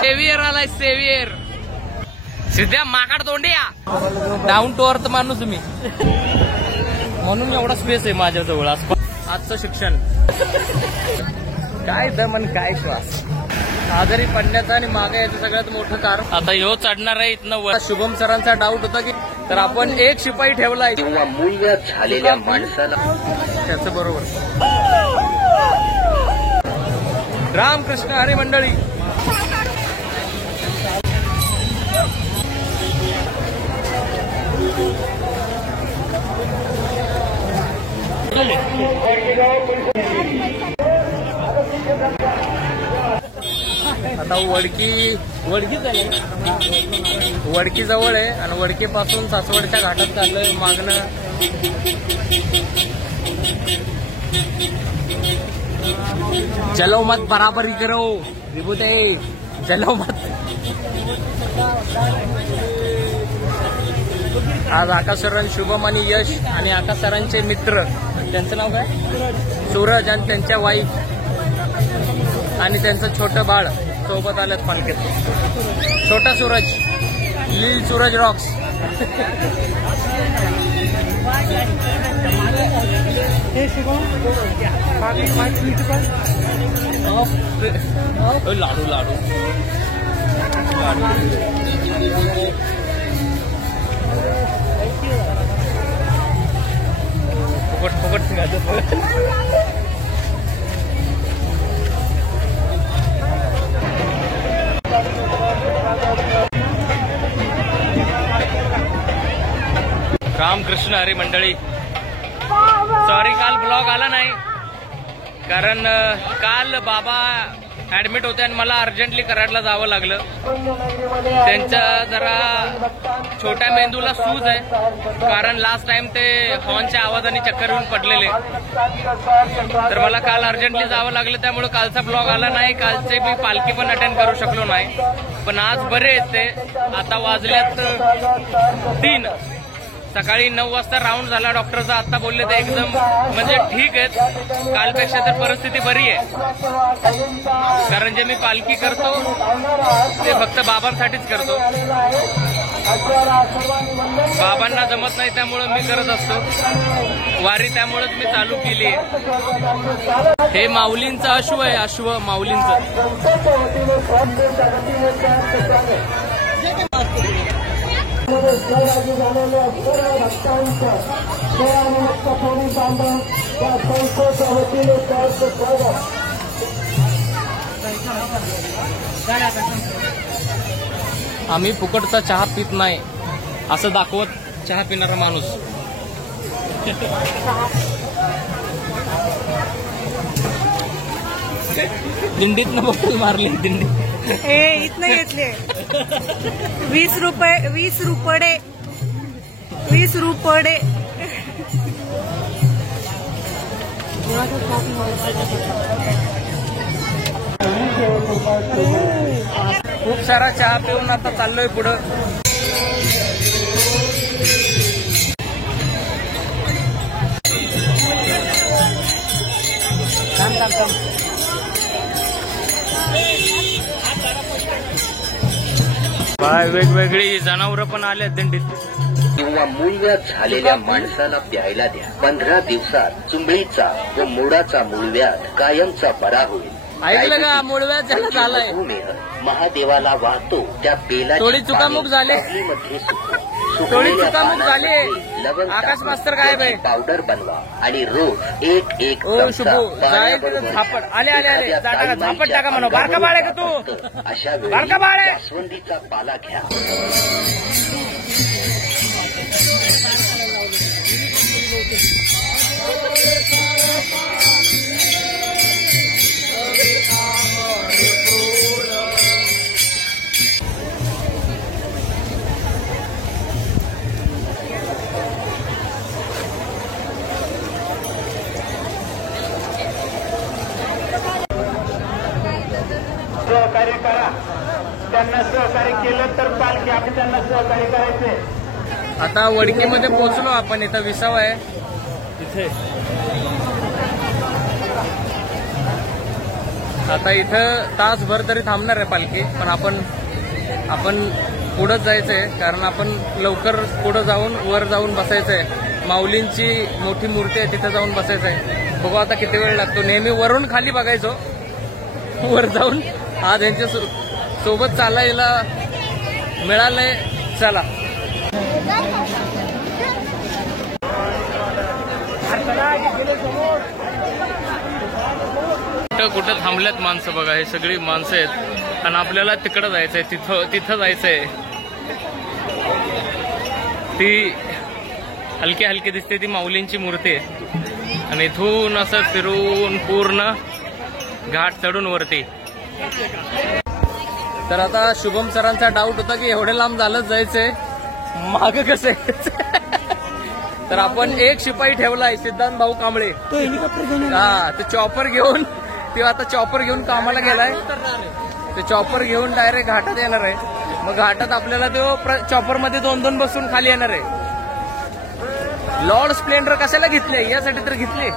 Saviour आलाय saviour. सिद्ध्या माकाड तोंडिया. Down to earth माणूस मी, म्हणून एवढा स्पेस आहे माझ्याजवळ. आजचं शिक्षण काय दमन काय श्वास. आजारी पडण्याचं आणि मागे याचं सगळ्यात मोठं कारण. आता ह्यो चढणार आहे इथनं. शुभम सरांचा डाऊट होता की तर आपण एक शिपाई ठेवलाय किंवा मूल्यत झालेल्या माणसाला. त्याचं बरोबर. रामकृष्ण हरी मंडळी. आता वडकी जवळ आहे आणि वडकीपासून सासवडच्या घाटात चाललोय मागणं. चलो मत बराबरी करो विभूते, चलो मत. आज आकाश सर, शुभम आणि यश आणि आकाश सरांचे मित्र, त्यांचं नाव काय, सूरज आणि त्यांच्या वाईफ आणि त्यांचं छोटं बाळ सोबत आल्यात पालखीत. छोटा सूरज, लील सूरज रॉक्स. लाडू लाडू फुकट फुकट सिंगाचं. रामकृष्ण हरी मंडळी. सॉरी काल ब्लॉग आला नाही कारण काल बाबा ऍडमिट होते आणि मला अर्जंटली कराडला जावं लागलं. त्यांच्या जरा छोट्या मेंदूला सूज आहे कारण लास्ट टाइम ते हॉर्नच्या आवाजाने चक्कर येऊन पडलेले, तर मला काल अर्जंटली जावं लागलं. त्यामुळे कालचा ब्लॉग आला नाही. कालचे मी पालखी पण अटेंड करू शकलो नाही. पण आज बरे आहेत ते. आता वाजल्यात 3. सकाळी 9 वाजता राऊंड झाला डॉक्टरचा. आता बोलले ते एकदम म्हणजे ठीक आहेत. कालपेक्षा तर परिस्थिती बरी आहे कारण जे मी पालखी करतो ते फक्त बाबांसाठीच करतो. बाबांना जमत नाही त्यामुळे मी करत असतो वारी. त्यामुळेच मी चालू केली आहे. हे माऊलींचं अश्व आहे, अश्व माऊलींचं. आम्ही फुकटचा चहा पित नाही असं दाखवत चहा पिणारा माणूस. दिंडीतनं बॉटल मारली. दिंडी इथनं घेतले 20 रुपये 20 रुपये. खूप सारा चहा पिऊन आता चाललोय पुढं. वेगवेगळी जनावरं पण आले दिंडीत. किंवा मूळव्याध झालेल्या माणसाला प्यायला द्या. 15 दिवसात चुंबळीचा व मोडाचा मूळव्याध कायमचा बरा होईल. ऐकलं का, मूळव्याध झाला झालाय. महादेवाला वाहतो त्या बेला. थोडी चुकामुक झाले, थोडी चुकामुक झाली. आकाश मास्तर काय बाई पावडर बनवा आणि रोज एक झापड. आले आले आले झापड टाका म्हणा. बारका बाळ आहे का तू? अशा बारका बाळ आहे. जास्वंदीचा पाला घ्या. सहकार्य करा. त्यांना सहकार्य केलं तर पालखी आपण त्यांना सहकार्य करायचे. आता वडकीमध्ये पोहोचलो आपण. इथं विसावा आहे. इथे आता इथं तासभर तरी थांबणार आहे पालखी, पण आपण पुढंच जायचंय, कारण आपण लवकर पुढं जाऊन वर जाऊन बसायचंय. माऊलींची मोठी मूर्ती आहे, तिथं जाऊन बसायचंय. बघू आता किती वेळ लागतो. नेहमी वरून खाली बघायचो, वर जाऊन आज यांच्या सोबत चालायला मिळालंय. चला कुठं थांबल्यात माणसं बघा, हे सगळी माणसं आहेत आणि आपल्याला तिकडं जायचंय, तिथं जायचंय. ती हलकी हलकी दिसते, ती माऊलींची मूर्ती आहे आणि इथून असं फिरून पूर्ण घाट चढून वरती. तर आता शुभम सरांचा डाऊट होता की एवढे लांब झालंच जायचंय, माग कसं तर आपण एक शिपाई ठेवलाय, सिद्धांत भाऊ कांबळे. हा, ते चॉपर घेऊन, ते आता चॉपर घेऊन कामाला गेलाय. ते चॉपर घेऊन डायरेक्ट घाटात येणार आहे. मग घाटात आपल्याला तो चॉपर मध्ये 2-2 बसून खाली येणार आहे. लॉर्ड स्प्लेंडर कशाला घेतले, यासाठी तर घेतले.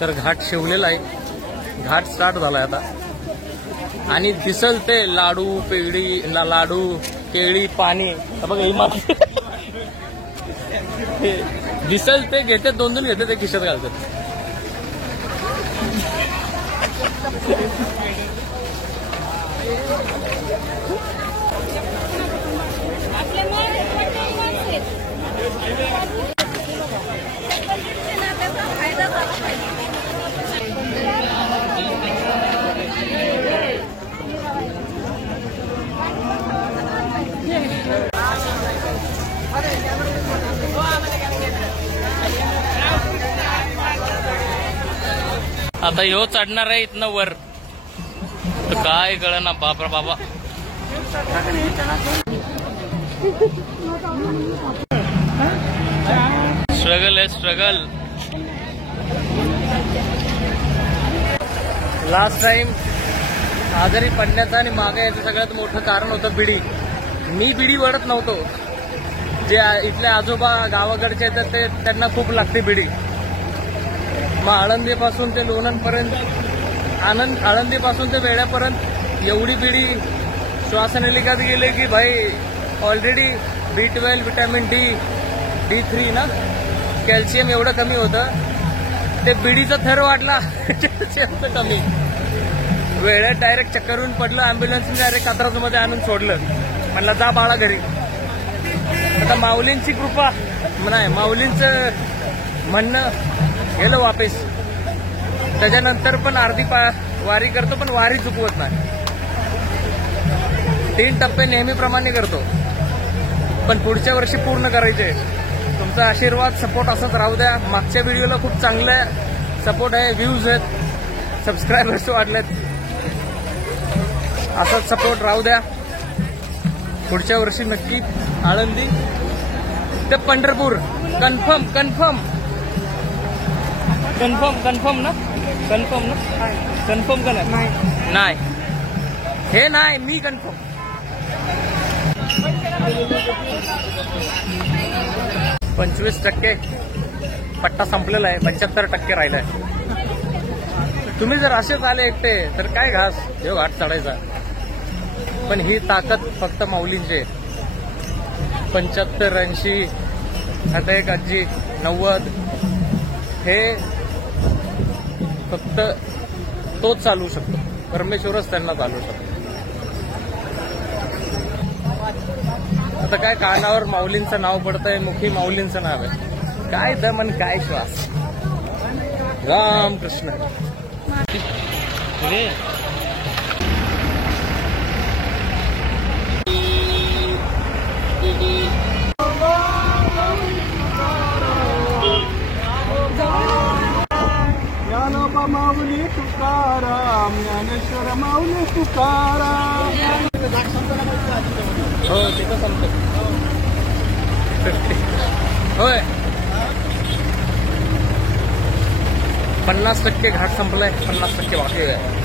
तर घाट शिवलेला आहे, घाट स्टार्ट झालाय आता. आणि दिसल ते लाडू पेढी, लाडू केळी पाणी बघा, इमारत दिसल ते घेते, 2-2 घेते, ते खिशात घालतात. आता ह्यो चढणार आहे इथनं वर, तर काय कळना बापरा बाबा. स्ट्रगल आहे, स्ट्रगल. लास्ट टाइम आजारी पडण्याचं आणि मागे याचं सगळ्यात मोठं कारण होतं बिडी. मी बिडी वडत नव्हतो. जे इथले आजोबा गावाकडचे आहेत ते त्यांना खूप लागते बिडी. मग आळंदीपासून ते लोणंदपर्यंत, आळंदीपासून ते वेड्यापर्यंत एवढी बिडी श्वासनलिकात गेले की भाई already B12, vitamin D, D3 ना, कॅल्शियम एवढं कमी होतं. ते बिडीचा थर वाटला जास्त कमी. वेळेत डायरेक्ट चक्करून पडलं. अँब्युलन्सने डायरेक्ट कात्रजमध्ये आणून सोडलं. म्हणलं जा बाळा घरी. आता माऊलींची कृपा नाही, माऊलींचं म्हणणं गेलं वापस. त्याच्यानंतर पण अर्धी वारी करतो, पण वारी चुकवत नाही. 3 टप्पे नेहमीप्रमाणे करतो, पण पुढच्या वर्षी पूर्ण करायचे. तुमचा आशीर्वाद, सपोर्ट असंच राहू द्या. मागच्या व्हिडिओला खूप चांगला सपोर्ट आहे, व्ह्यूज आहेत, सबस्क्रायबर्स वाढलेत. असाच सपोर्ट राहू द्या. पुढच्या वर्षी नक्की आळंदी ते Pandharpur confirm confirm confirm confirm ना, कन्फर्म ना, कन्फर्म का नाही? हे नाही, मी कन्फर्म. पंचवीस टक्के पट्टा संपलेला आहे, 75% राहिलाय. तुम्ही जर असेच आले एकटे तर काय घास हे घाट चढायचा. पण ही ताकद फक्त माऊलींची आहे. 75, 80, आता एक आजी 90, हे फक्त तोच चालवू शकतो. परमेश्वरच त्यांना चालवू शकतो. आता काय कानावर माऊलींचं नाव पडतंय, मुखी माऊलींचं नाव आहे. काय दमन, काय श्वास. राम कृष्ण. माऊली तुकाराम, ज्ञानेश्वर माऊली तुकाराम. हो, तिथं संपतो. होय, 50% घाट संपलाय, 50% बाकी आहे.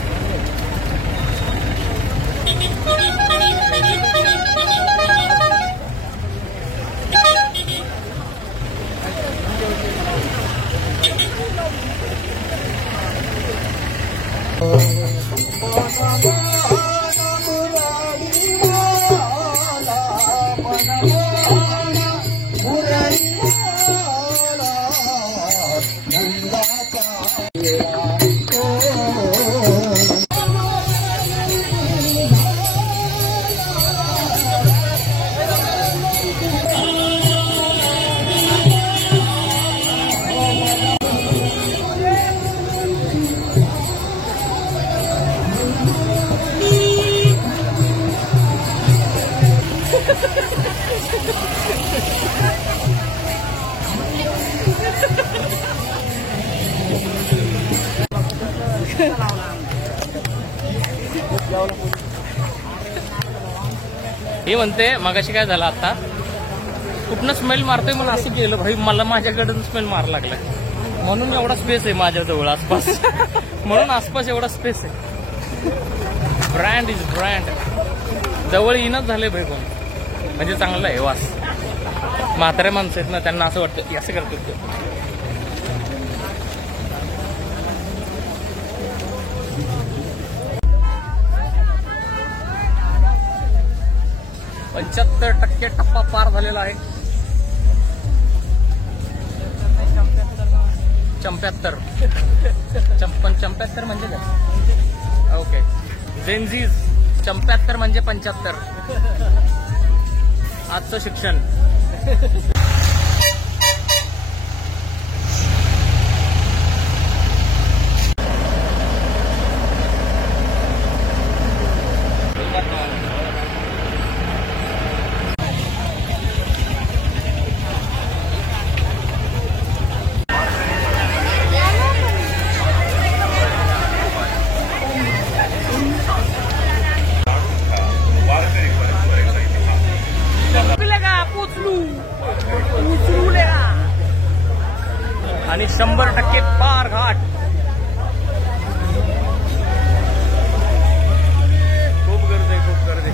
हे म्हणते मगाशी काय झालं आता कुठनं स्मेल मारतोय मला असं केलं भाई मला माझ्याकडून स्मेल मार लागलाय म्हणून एवढा स्पेस आहे माझ्याजवळ आसपास म्हणून आसपास एवढा स्पेस आहे. ब्रँड इज ब्रँड जवळ येणंच झालंय भाई कोण म्हणजे चांगलं आहे वास. म्हातारे माणसं आहेत ना त्यांना असं वाटतं असं करतात ते. %75 टप्पा पार झालेला आहे. 74 म्हणजे काय ओके जेनझीज 74 म्हणजे 75 आजचं शिक्षण. आणि 100% पार घाट. खूप गर्दी खूप गर्दी.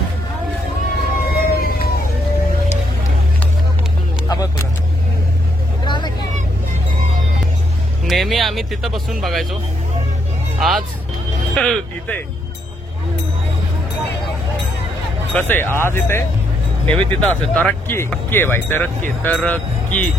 नेहमी आम्ही तिथं बसून बघायचो आज इथे कसं आहे आज इथे नेहमी तिथं असे तरक्की आहे भाई तरक्की तरक्की.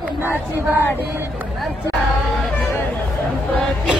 कुणाची वाडी कुणाची संपत्ती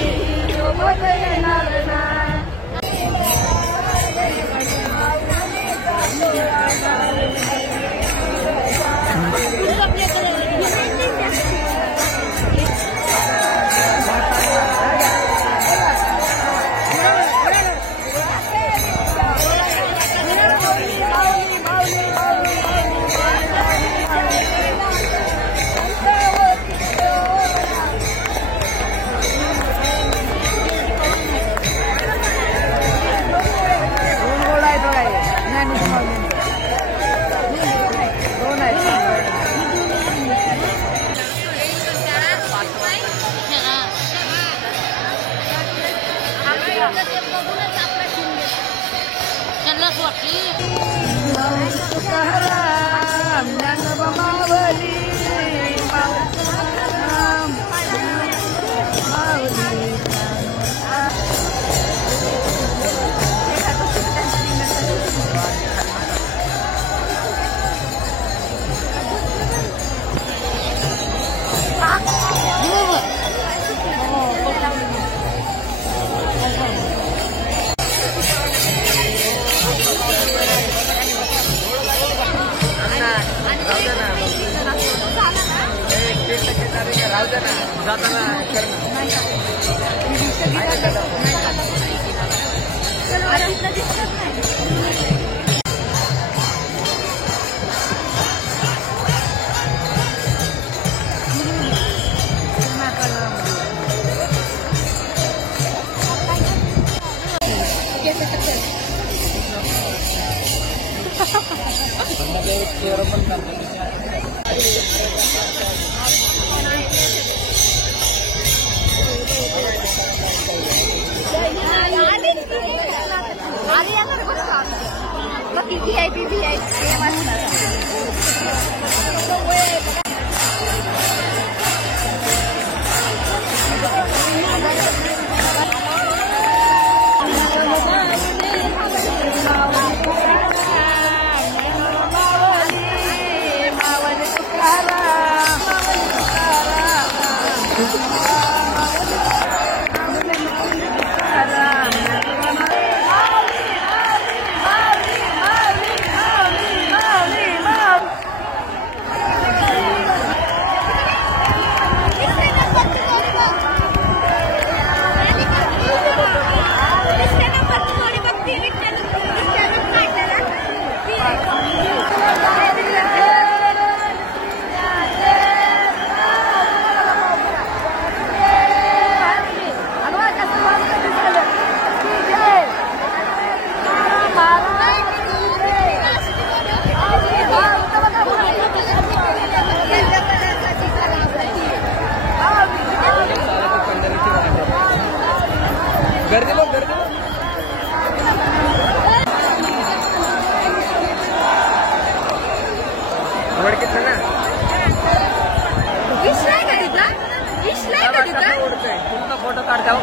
फोटो काढता हो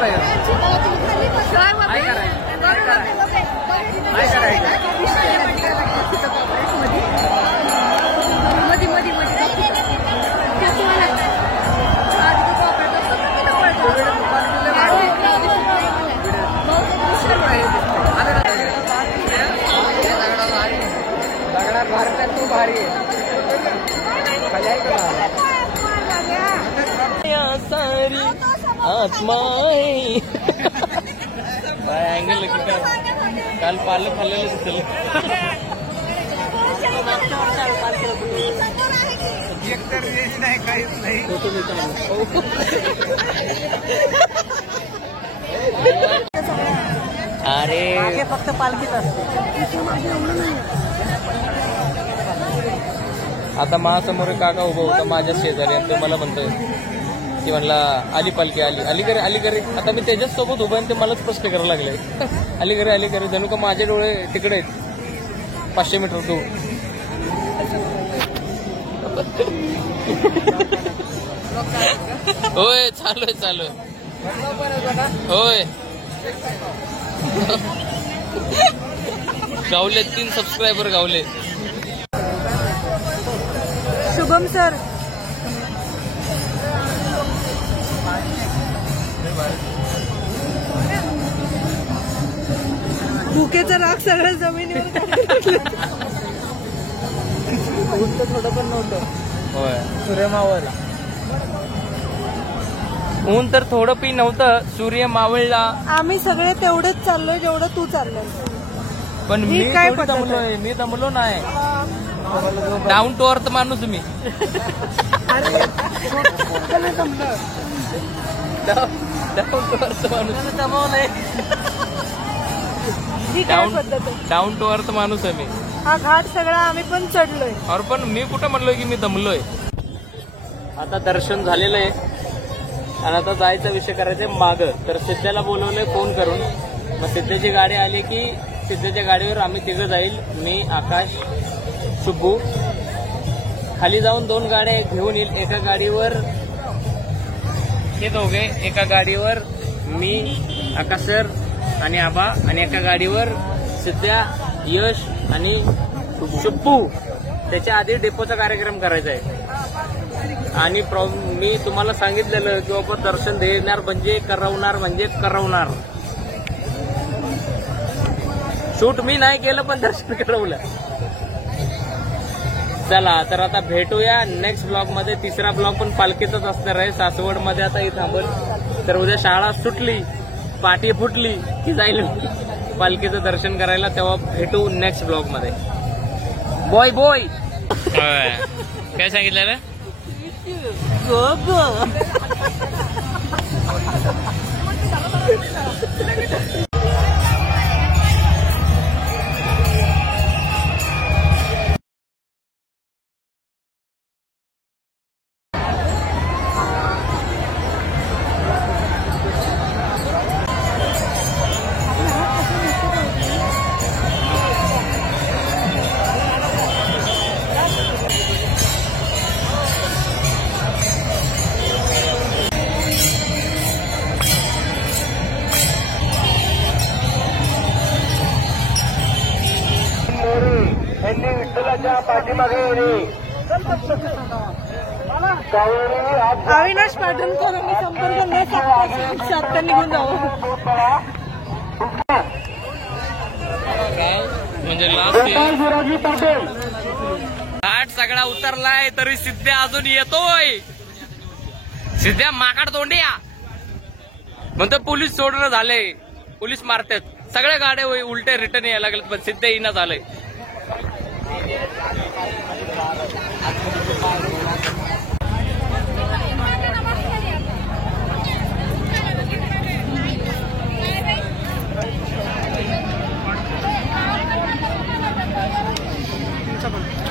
भारतात तू भारी सारी आत्माई काय अँगल की काय काल पालं खाल्लेलं दिसलं नाही काहीच नाही अरे फक्त पालखीच असते. आता माझ्यासमोर काका उभा होता माझ्या शेजारी आणि तो मला म्हणतोय की म्हणला आली पालखी आली अलीकडे अलीकडे. आता मी त्याच्याच सोबत उभा आणि ते मलाच स्पष्ट करायला लागले अलीकडे अलीकडे जणू का माझे डोळे तिकडे आहेत 500 मीटर दूर. होय चालू आहे चालू आहे होय. गावले 3 सबस्क्रायबर गावले. शुभम सर भुकेचा राग सगळ्या जमिनीवर थोडं पण नव्हतं. होय सूर्य मावळला. ऊन तर थोडं पी नव्हतं सूर्य मावळला. आम्ही सगळे तेवढेच चाललोय जेवढं तू चाललोय. पण मी काय दमलोय मी दमलो नाही. डाऊन टू अर्थ माणूस मी. डाऊन टू अर्थ माणूस डाऊन टू अर्थ माणूस आहे मी. हा घाट सगळा आम्ही पण चढलोय. और पण मी कुठं म्हणलोय की मी दमलोय. आता दर्शन झालेलं आहे आणि आता जायचा विषय करायचा मागं. तर सिद्ध्याला बोलवलंय फोन करून. मग सिद्ध्याची गाडी आली की सिद्ध्याच्या गाडीवर आम्ही तिघं जाईल. मी आकाश शुभू. खाली जाऊन 2 गाड्या घेऊन येईल. एका गाडीवर हे दोघे एका गाडीवर मी आकाश सर आणि आबा आणि एका गाडीवर सिद्ध्या यश आणि शुभू. त्याच्या आधी डेपोचा कार्यक्रम करायचा आहे. आणि मी तुम्हाला सांगितलेलं की बाबा दर्शन देणार म्हणजे करवणार. शूट मी नाही केलं पण दर्शन करवलं. चला तर आता भेटूया नेक्स्ट ब्लॉग मध्ये. तिसरा ब्लॉग पण पालखीचाच असणार आहे. सासवड मध्ये आता ही थांबल. तर उद्या शाळा सुटली, पाठी फुटली की जाईल पालखीचं दर्शन करायला. तेव्हा भेटू नेक्स्ट ब्लॉग मध्ये. Boy boy. काय सांगितलं? यांनी विठ्ठलाच्या पाठीमागे अविनाश पाटणकरांनी संपर्क न साधता आता निघून जावं. म्हणजे शिवाजी पाटील घाट सगळा उतरलाय तरी सिद्ध्या अजून येतोय. सिद्ध्या माकाड तोंडिया म्हणतो पोलीस सोडणं झाले, पोलीस मारतात. सगळ्या गाड्या उलटे रिटर्न यायला लागलेत पण सिद्ध्या येणं झालंय.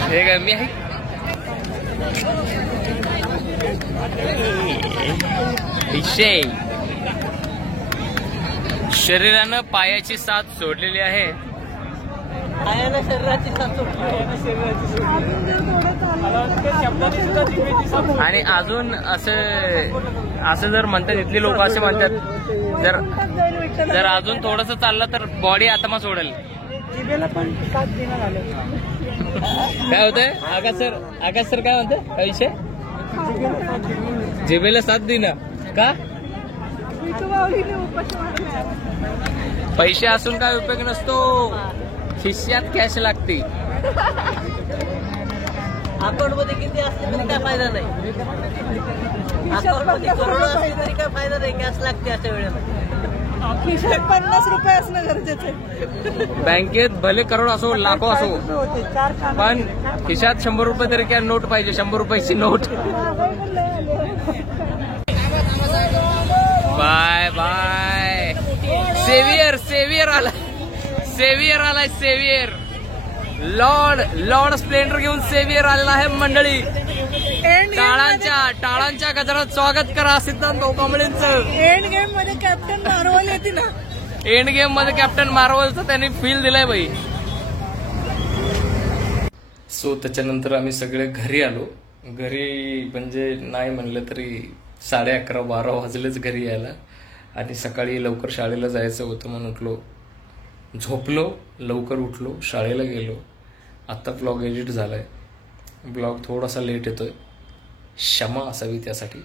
हे काय मी आहे शरीरानं पायाची साथ सोडलेली आहे. शरीराची आणि अजून असं जर म्हणतात इथली लोक असे म्हणतात जर अजून थोडस चाललं तर बॉडी आत्मा सोडेल. पण साथ देणं झालं. काय होतंय आकाश सर काय म्हणते काय विषय? जिबेला साथ देणं का? पैसे असून काय उपयोग नसतो, खिश्यात कॅश लागते. अकाउंट मध्ये किती असते तरी काय फायदा नाही. अकाउंट मध्ये करोडो असले तरी काय फायदा नाही. कॅश लागते अशा वेळेला. खिशात 50 रुपये असणं गरजेचं आहे. बँकेत भले करोड असो लाखो असो पण खिशात 100 रुपये तरी काय नोट पाहिजे. 100 रुपयाची नोट. Bye bye. सेवियर आलाय सेवियर. लॉर्ड स्प्लेंडर घेऊन सेवियर आलेला आहे मंडळी. टाळांच्या गजरात स्वागत करा सिद्धांत कांबळेंचं. एंड गेम मध्ये कॅप्टन मार्वल येते ना. एंड गेम मध्ये कॅप्टन मार्वलचं त्यांनी फील दिलाय बाई. सो त्याच्यानंतर आम्ही सगळे घरी आलो. घरी म्हणजे नाही म्हणलं तरी 11:30-12 वाजलेच घरी यायला. आणि सकाळी लवकर शाळेला जायचं होतं म्हणून उठलो, झोपलो, लवकर उठलो, शाळेला गेलो. आत्ता ब्लॉग एडिट झालाय. ब्लॉग थोडासा लेट येतोय, क्षमा असावी त्यासाठी.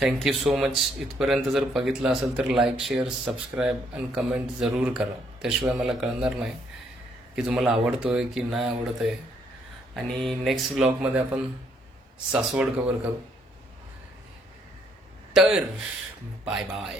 Thank you so much. इथपर्यंत जर बघितलं असेल तर लाईक, शेअर, सबस्क्राईब आणि कमेंट जरूर करा. त्याशिवाय मला कळणार नाही की तुम्हाला आवडतोय की नाही आवडत आहे. आणि नेक्स्ट ब्लॉगमध्ये आपण सासवड कव्हर करू. तर बाय बाय.